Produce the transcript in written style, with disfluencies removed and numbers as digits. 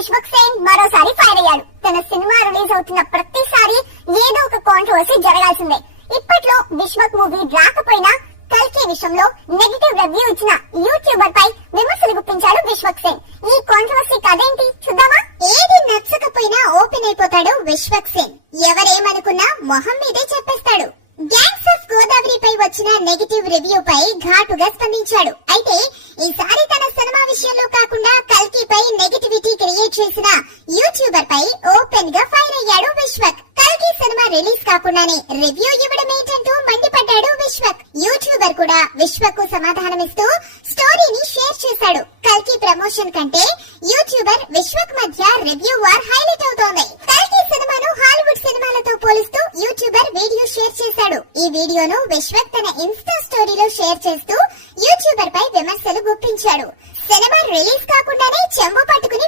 విశ్వక్ సేన్ మరోసారి ఫైర్ అయ్యాడు. తన సినిమా రిలీజ్ అవుతున్న ప్రతిసారి ఏదో ఒక కాంట్రవర్సీ జరగాల్సిందే. ఇప్పట్లో విశ్వక్ మూవీ రాకపోయినా కల్కి విషయంలో నెగటివ్ రివ్యూ ఇచ్చిన యూట్యూబర్ పై విమర్శలు గుప్పించాడు విశ్వక్ సేన్. ఈ కాంట్రవర్సీ కదేంటి చూద్దామా? ఏది నచ్చకపోయినా ఓపెన్ అయిపోతాడు విశ్వక్ సేన్. ఎవరేమనుకున్నా మొహం మీదే చెప్పేస్తాడు. గ్యాంగ్స్ ఆఫ్ గోదావరిపై వచ్చిన నెగటివ్ రివ్యూ పై ఘాటుగా స్పందించాడు. అయితే ఈసారి తన సినిమా విషయంలో కాకుండా కల్కిపై నెగటివిటీ క్రియేట్ చేసిన యూట్యూబర్ పై ఓపెన్ గా ఫైర్ అయ్యాడు విశ్వక్. కల్కి సినిమా రిలీజ్ కాకుండానే రివ్యూ ఇవ్వడం ఏంటంటూ మండిపడ్డాడు విశ్వక్. యూట్యూబర్ కూడా విశ్వక్ కు సమాధానమిస్తూ స్టోరీని షేర్ చేశాడు. కల్కి ప్రమోషన్ కంటే యూట్యూబర్ విశ్వక్ మధ్య రివ్యూ వార్ హైలైట్ అవుతోంది. కల్కి సినిమాను హాలీవుడ్ సినిమాలతో పోలుస్తూ యూట్యూబర్ వీడియో షేర్ చేశాడు. ఈ వీడియోను విశ్వక్ తన ఇన్స్టా స్టోరీలో షేర్ చేస్తూ యూట్యూబర్ పై విమర్శలు గుప్పించాడు. సినిమా రిలీజ్ కాకుండానే చెంబు పట్టుకుని